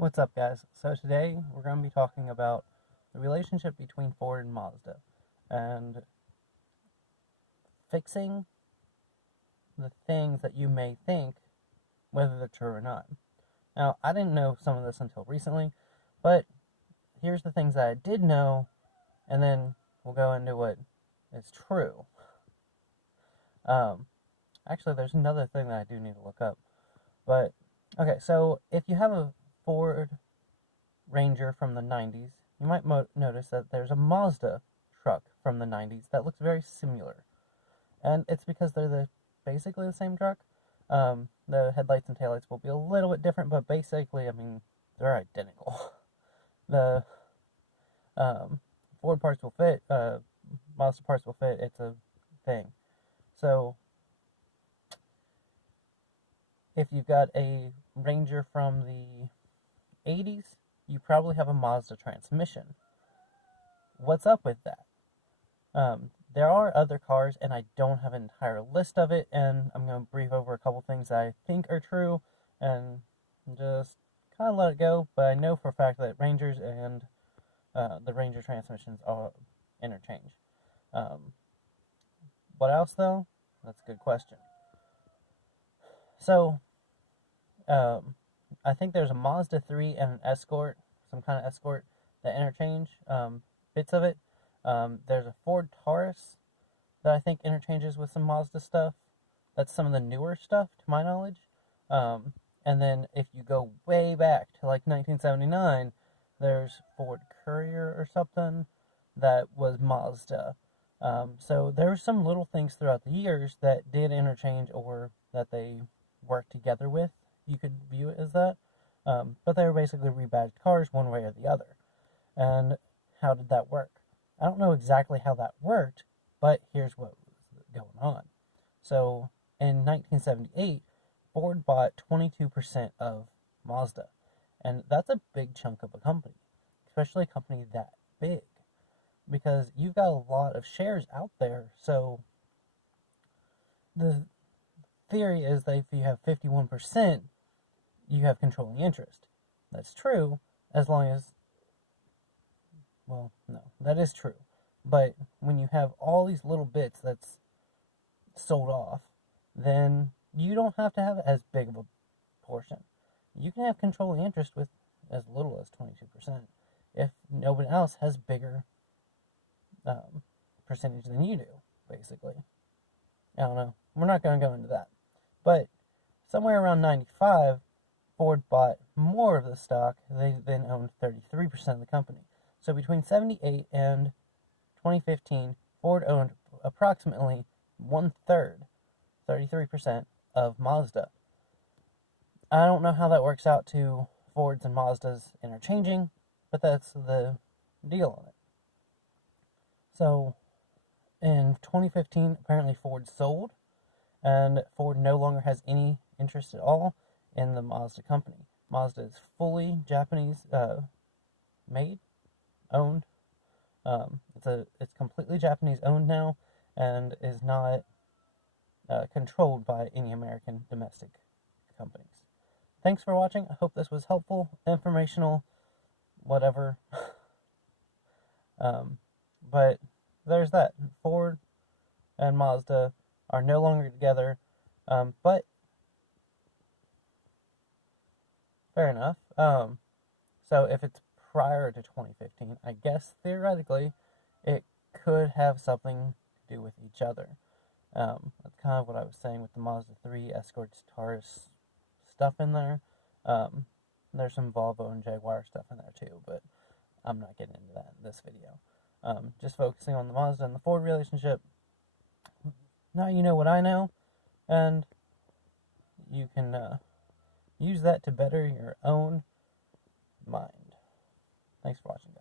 What's up, guys? So today we're going to be talking about the relationship between Ford and Mazda and fixing the things that you may think, whether they're true or not. Now, I didn't know some of this until recently, but here's the things that I did know, and then we'll go into what is true. Actually, there's another thing that I do need to look up. But, okay, so if you have a Ford Ranger from the 90s, you might notice that there's a Mazda truck from the 90s that looks very similar. And it's because they're basically the same truck. The headlights and taillights will be a little bit different, but basically, I mean, they're identical. The Ford parts will fit, Mazda parts will fit, it's a thing. So, if you've got a Ranger from the 80s, you probably have a Mazda transmission. What's up with that? There are other cars, and I don't have an entire list of it, and I'm going to brief over a couple things that I think are true, and just kind of let it go, but I know for a fact that Rangers and the Ranger transmissions are interchange. What else, though? That's a good question. So, I think there's a Mazda 3 and an Escort, some kind of Escort, that interchange bits of it. There's a Ford Taurus that I think interchanges with some Mazda stuff. That's some of the newer stuff, to my knowledge. And then if you go way back to like 1979, there's Ford Courier or something that was Mazda. So there were some little things throughout the years that did interchange or that they worked together with. You could view it as that. But they were basically rebadged cars one way or the other. And how did that work? I don't know exactly how that worked, but here's what was going on. So in 1978, Ford bought 22% of Mazda. And that's a big chunk of a company, especially a company that big, because you've got a lot of shares out there. So the theory is that if you have 51%, you have controlling interest. That's true, as long as, well, no, that is true. But when you have all these little bits that's sold off, then you don't have to have as big of a portion. You can have controlling interest with as little as 22% if nobody else has bigger percentage than you do, basically. I don't know. We're not going to go into that. But somewhere around 95, Ford bought more of the stock. They then owned 33% of the company. So between 78 and 2015, Ford owned approximately 1/3, 33% of Mazda. I don't know how that works out to Fords and Mazdas interchanging, but that's the deal on it. So in 2015, apparently Ford sold, and Ford no longer has any interest at all in the Mazda company. Mazda is fully Japanese made, owned. It's completely Japanese owned now, and is not controlled by any American domestic companies. Thanks for watching. I hope this was helpful, informational, whatever. But there's that. Ford and Mazda are no longer together, but fair enough. So if it's prior to 2015, I guess theoretically it could have something to do with each other. That's kind of what I was saying with the Mazda 3, Escorts, Taurus stuff in there. There's some Volvo and Jaguar stuff in there too, but I'm not getting into that in this video. Just focusing on the Mazda and the Ford relationship. Now you know what I know, and you can use that to better your own mind. Thanks for watching, guys.